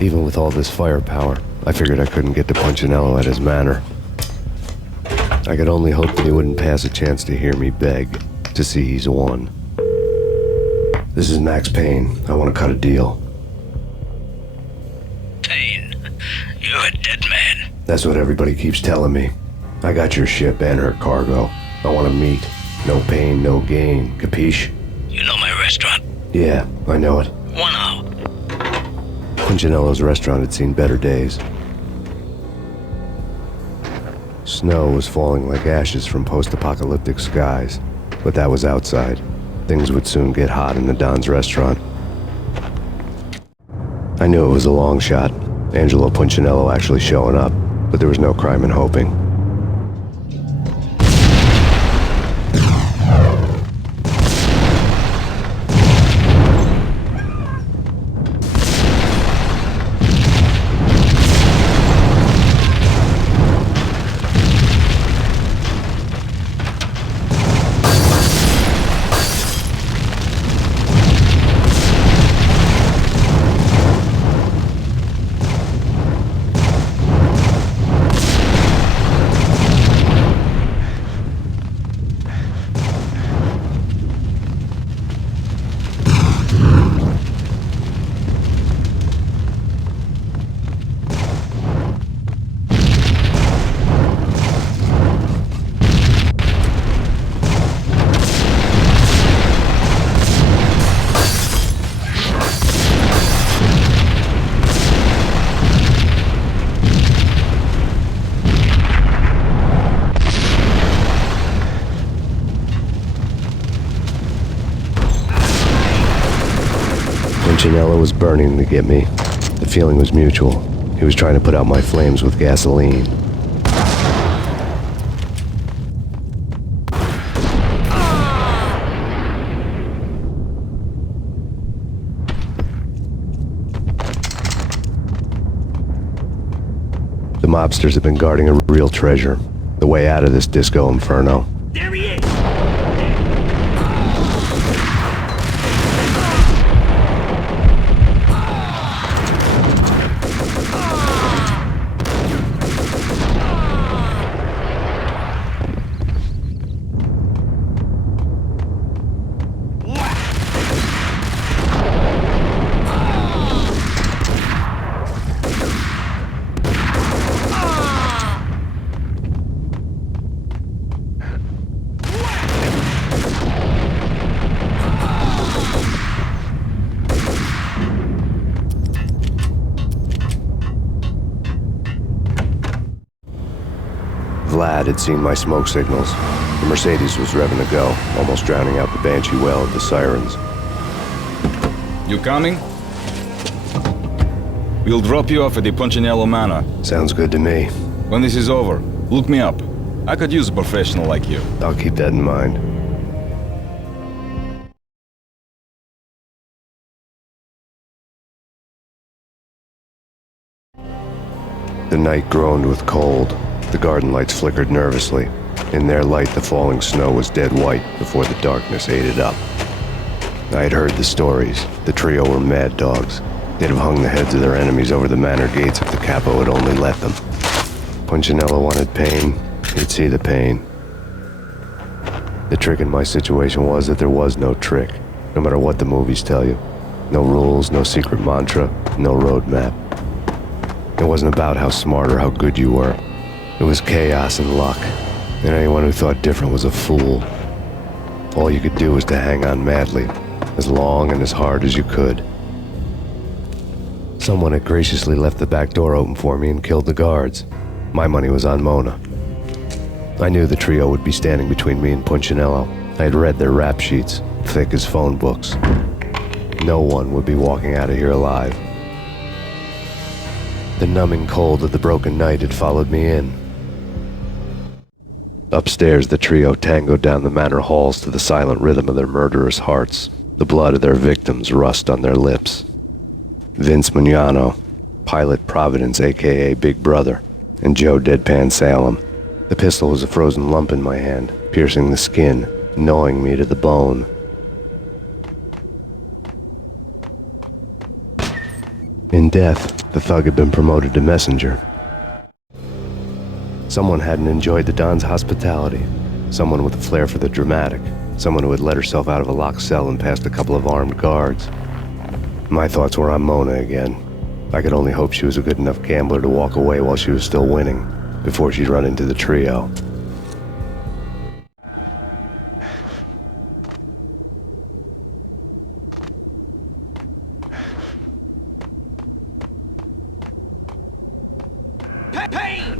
Even with all this firepower, I figured I couldn't get to Punchinello at his manor. I could only hope that he wouldn't pass a chance to hear me beg, to see he's won. This is Max Payne. I want to cut a deal. Payne, you're a dead man. That's what everybody keeps telling me. I got your ship and her cargo. I want to meet. No pain, no gain. Capiche? You know my restaurant? Yeah, I know it. 1 hour. Punchinello's restaurant had seen better days. Snow was falling like ashes from post-apocalyptic skies, but that was outside. Things would soon get hot in the Don's restaurant. I knew it was a long shot, Angelo Punchinello actually showing up, but there was no crime in hoping. Punchinello was burning to get me. The feeling was mutual. He was trying to put out my flames with gasoline. The mobsters have been guarding a real treasure. The way out of this disco inferno. There he is! Vlad had seen my smoke signals. The Mercedes was revving to go, almost drowning out the banshee wail of the sirens. You coming? We'll drop you off at the Punchinello Manor. Sounds good to me. When this is over, look me up. I could use a professional like you. I'll keep that in mind. The night groaned with cold. The garden lights flickered nervously. In their light, the falling snow was dead white before the darkness ate it up. I had heard the stories. The trio were mad dogs. They'd have hung the heads of their enemies over the manor gates if the capo had only let them. Punchinello wanted pain. He'd see the pain. The trick in my situation was that there was no trick, no matter what the movies tell you. No rules, no secret mantra, no roadmap. It wasn't about how smart or how good you were. It was chaos and luck, and anyone who thought different was a fool. All you could do was to hang on madly, as long and as hard as you could. Someone had graciously left the back door open for me and killed the guards. My money was on Mona. I knew the trio would be standing between me and Punchinello. I had read their rap sheets, thick as phone books. No one would be walking out of here alive. The numbing cold of the broken night had followed me in. Upstairs, the trio tangoed down the manor halls to the silent rhythm of their murderous hearts. The blood of their victims rust on their lips. Vince Mugnano, Pilot Providence, a.k.a. Big Brother, and Joe Deadpan Salem. The pistol was a frozen lump in my hand, piercing the skin, gnawing me to the bone. In death, The thug had been promoted to messenger. Someone hadn't enjoyed the Don's hospitality. Someone with a flair for the dramatic. Someone who had let herself out of a locked cell and past a couple of armed guards. My thoughts were on Mona again. I could only hope she was a good enough gambler to walk away while she was still winning, before she'd run into the trio. Payne!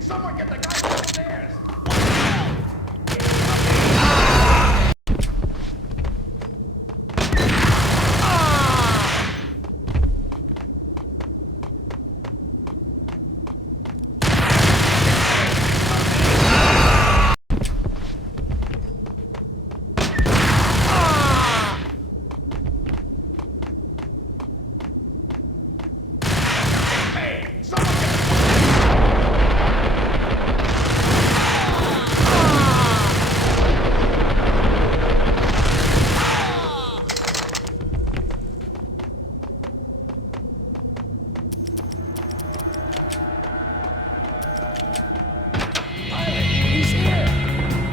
Someone get the guy downstairs!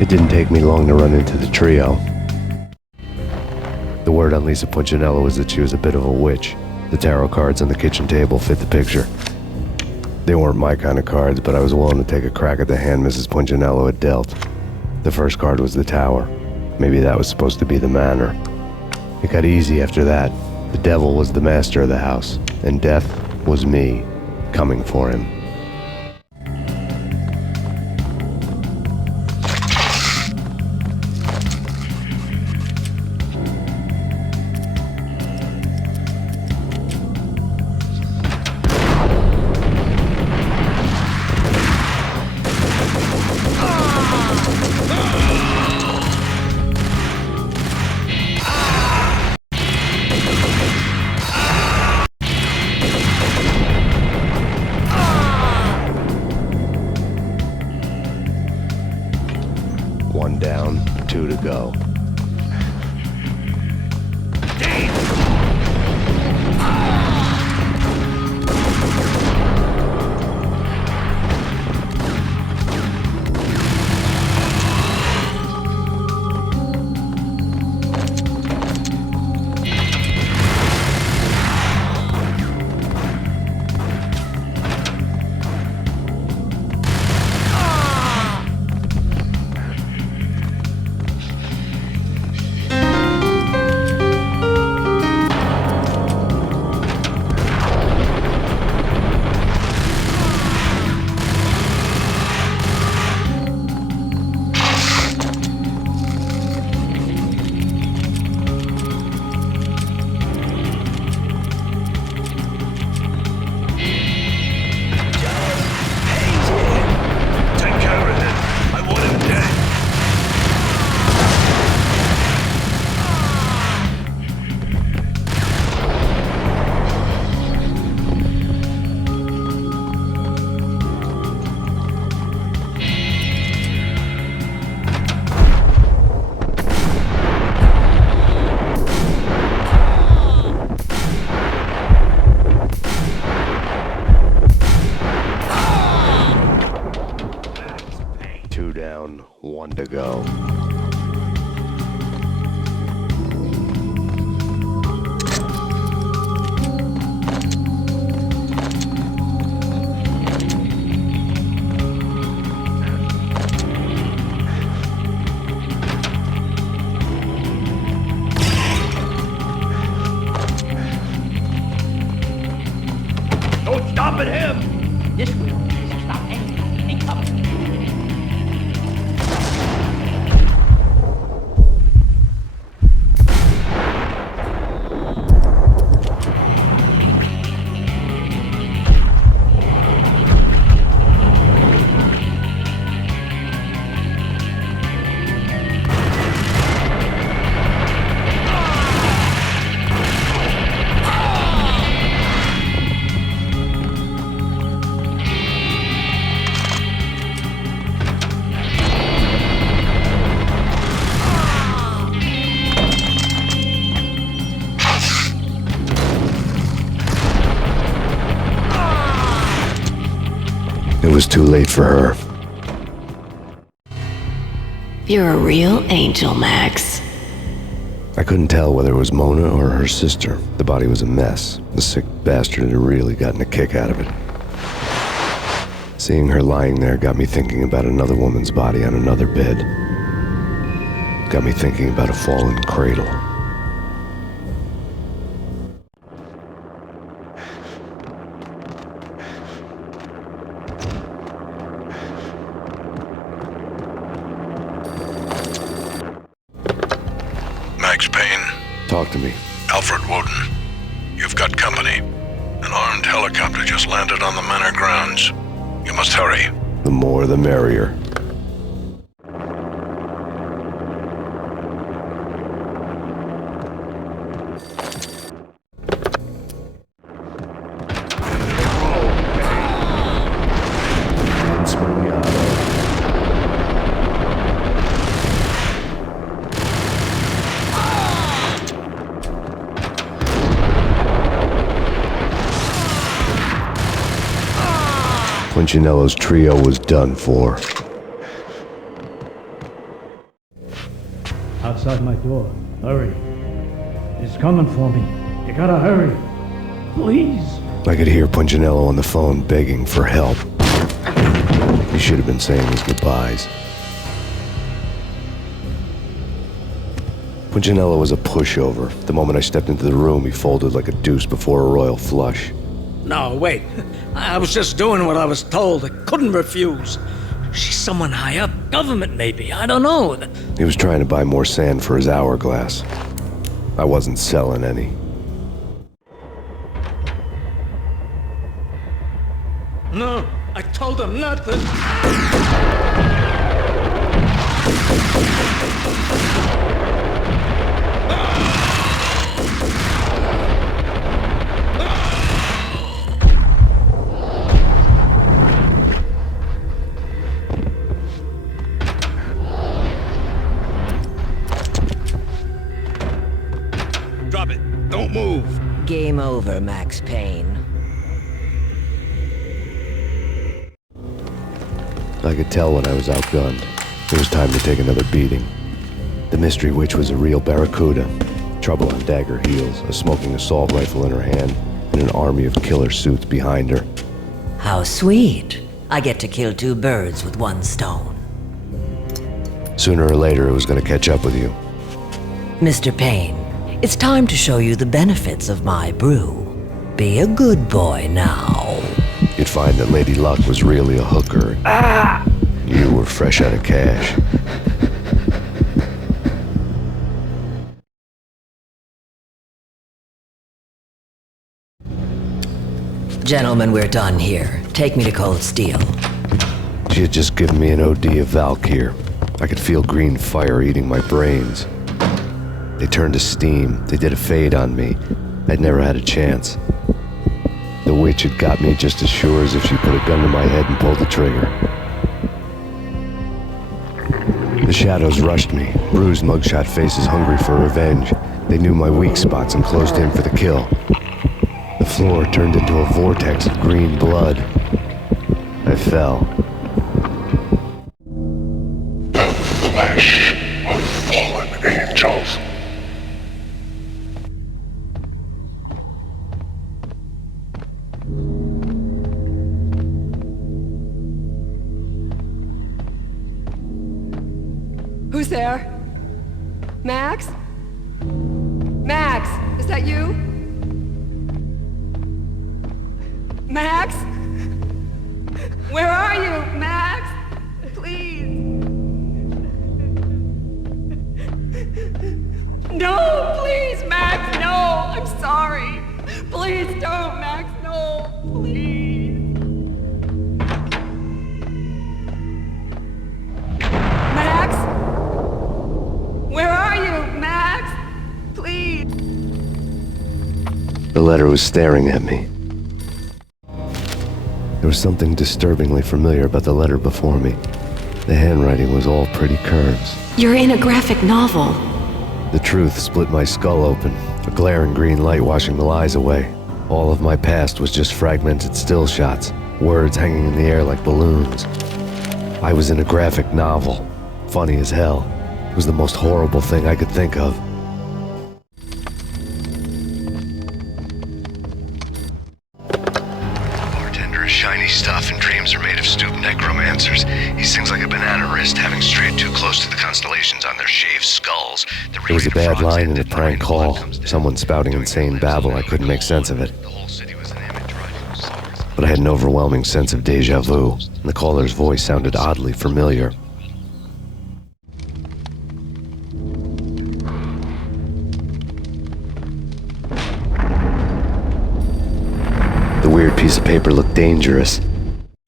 It didn't take me long to run into the trio. The word on Lisa Punchinello was that she was a bit of a witch. The tarot cards on the kitchen table fit the picture. They weren't my kind of cards, but I was willing to take a crack at the hand Mrs. Punchinello had dealt. The first card was the tower. Maybe that was supposed to be the manor. It got easy after that. The devil was the master of the house, and death was me, coming for him. One down, two to go. Two down, one to go. Don't stop at him! This will stop any coming. was too late for her. You're a real angel, Max. I couldn't tell whether it was Mona or her sister. The body was a mess. The sick bastard had really gotten a kick out of it. Seeing her lying there got me thinking about another woman's body on another bed. Got me thinking about a fallen cradle. Max Payne, Talk to me. Alfred Woden. You've got company. An armed helicopter just landed on the manor grounds. You must hurry. The more the merrier. Punchinello's trio was done for. Outside my door. Hurry. He's coming for me. You gotta hurry. Please. I could hear Punchinello on the phone begging for help. He should have been saying his goodbyes. Punchinello was a pushover. The moment I stepped into the room, he folded like a deuce before a royal flush. No, wait. I was just doing what I was told. I couldn't refuse. She's someone high up. Government, maybe. I don't know. He was trying to buy more sand for his hourglass. I wasn't selling any. No, I told him not to. Drop it. Don't move. Game over, Max Payne. I could tell when I was outgunned. It was time to take another beating. The mystery witch was a real barracuda. Trouble on dagger heels, a smoking assault rifle in her hand, and an army of killer suits behind her. How sweet. I get to kill two birds with one stone. Sooner or later, it was going to catch up with you. Mr. Payne, it's time to show you the benefits of my brew. Be a good boy now. You'd find that Lady Luck was really a hooker. You were fresh out of cash. Gentlemen, we're done here. Take me to Cold Steel. She had just given me an OD of Valkyr. I could feel green fire eating my brains. They turned to steam. They did a fade on me. I'd never had a chance. The witch had got me just as sure as if she put a gun to my head and pulled the trigger. The shadows rushed me, bruised mugshot faces hungry for revenge. They knew my weak spots and closed in for the kill. The floor turned into a vortex of green blood. I fell. The flesh of fallen angels. Who's there? Max? Max, is that you? Max? Where are you, Max? Please. No, please, Max, no. I'm sorry. Please don't, Max, no. Please. Max? Where are you, Max? Please. The letter was staring at me. There was something disturbingly familiar about the letter before me. The handwriting was all pretty curves. You're in a graphic novel. The truth split my skull open, a glaring green light washing the lies away. All of my past was just fragmented still shots. words hanging in the air like balloons. I was in a graphic novel. Funny as hell. It was the most horrible thing I could think of. Bartender is shiny stuff, and dreams are made of stooped necromancers. He sings like a banana wrist, having strayed too close to the constellations on their shaved skulls. It was a bad line in a prank call. Someone spouting insane babble. I couldn't make sense of it. But I had an overwhelming sense of déjà vu, and the caller's voice sounded oddly familiar. The weird piece of paper looked dangerous.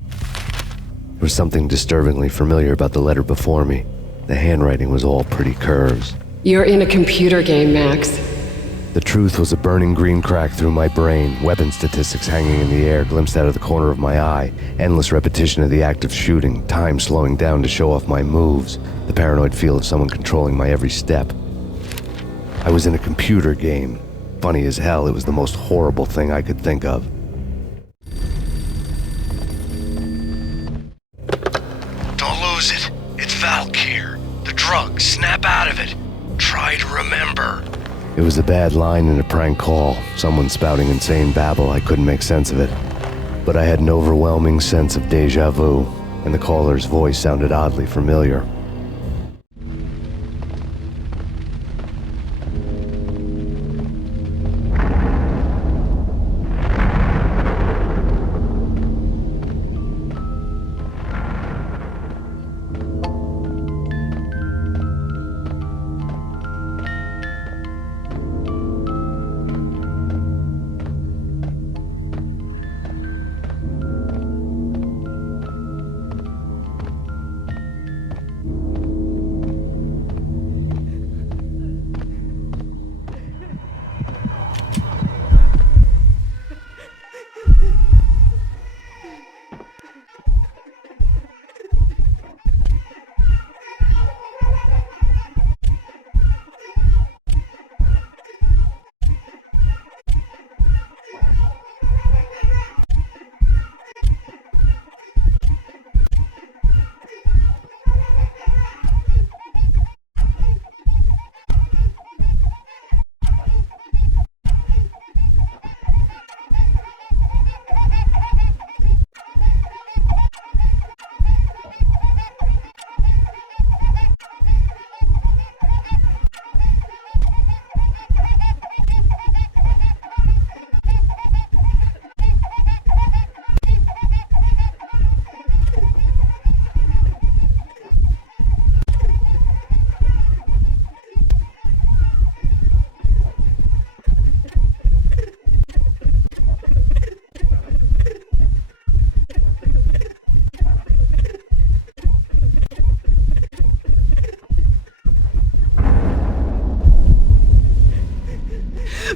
There was something disturbingly familiar about the letter before me. The handwriting was all pretty curves. You're in a computer game, Max. The truth was a burning green crack through my brain, weapon statistics hanging in the air, glimpsed out of the corner of my eye, endless repetition of the act of shooting, time slowing down to show off my moves, the paranoid feel of someone controlling my every step. I was in a computer game. Funny as hell, it was the most horrible thing I could think of. Don't lose it. It's Valk here. The drug. Snap out of it. Try to remember. It was a bad line in a prank call. Someone spouting insane babble. I couldn't make sense of it. But I had an overwhelming sense of déjà vu, and the caller's voice sounded oddly familiar.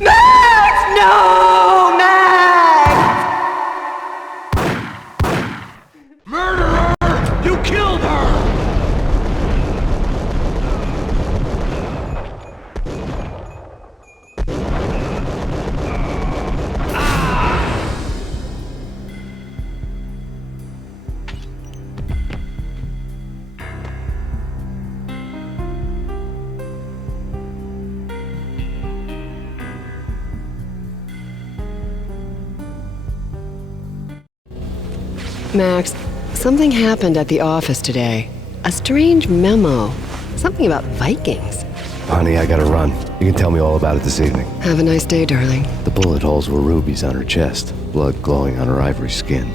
No, Max! Murderer! You killed her! Max, something happened at the office today. A strange memo. Something about Vikings. Honey, I gotta run. You can tell me all about it this evening. Have a nice day, darling. The bullet holes were rubies on her chest, blood glowing on her ivory skin.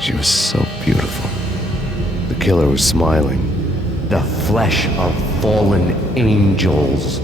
She was so beautiful. The killer was smiling. The flesh of fallen angels.